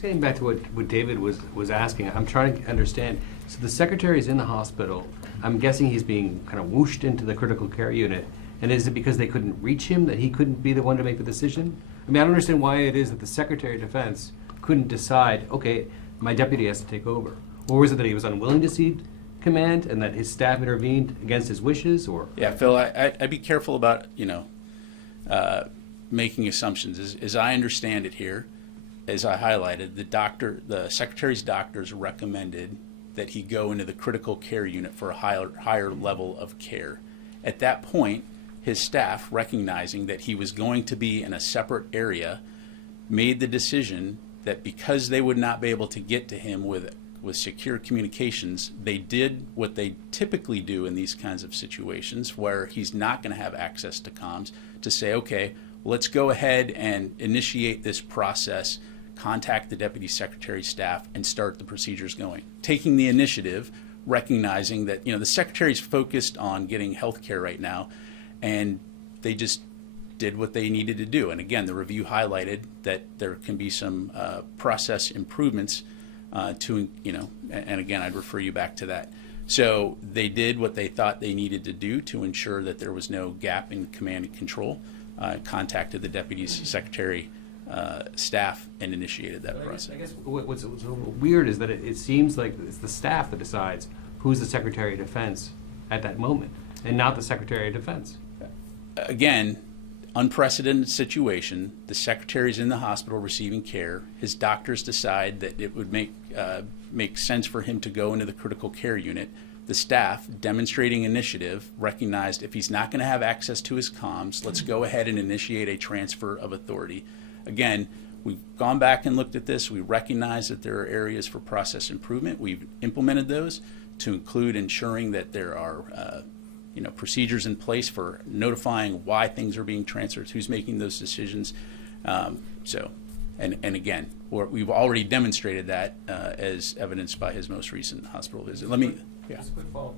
Just getting back to what David was asking, I'm trying to understand. So the secretary's in the hospital. I'm guessing he's being kind of whooshed into the critical care unit. And is it because they couldn't reach him that he couldn't be the one to make the decision? I mean, I don't understand why it is that the Secretary of Defense couldn't decide, okay, my deputy has to take over. Or was it that he was unwilling to cede command and that his staff intervened against his wishes? Or yeah, Phil, I'd be careful about, making assumptions. As I understand it here, as I highlighted, the Secretary's doctors recommended that he go into the critical care unit for a higher level of care. At that point, his staff, recognizing that he was going to be in a separate area, made the decision that because they would not be able to get to him with secure communications, they did what they typically do in these kinds of situations where he's not going to have access to comms, to say, okay, let's go ahead and initiate this process, contact the Deputy Secretary's staff, and start the procedures going. Taking the initiative, recognizing that the Secretary's focused on getting health care right now, and they just did what they needed to do. And again, the review highlighted that there can be some process improvements and again, I'd refer you back to that. So they did what they thought they needed to do to ensure that there was no gap in command and control, contacted the Deputy Secretary staff and initiated that process. I guess what's weird is that it seems like it's the staff that decides who's the Secretary of Defense at that moment, and not the Secretary of Defense. Again, unprecedented situation. The Secretary's in the hospital receiving care. His doctors decide that it would make sense for him to go into the critical care unit. The staff, demonstrating initiative, recognized if he's not going to have access to his comms, let's go ahead and initiate a transfer of authority. Again, we've gone back and looked at this. We recognize that there are areas for process improvement. We've implemented those to include ensuring that there are procedures in place for notifying why things are being transferred, who's making those decisions. And again, we've already demonstrated that as evidenced by his most recent hospital visit. Just a quick follow-up.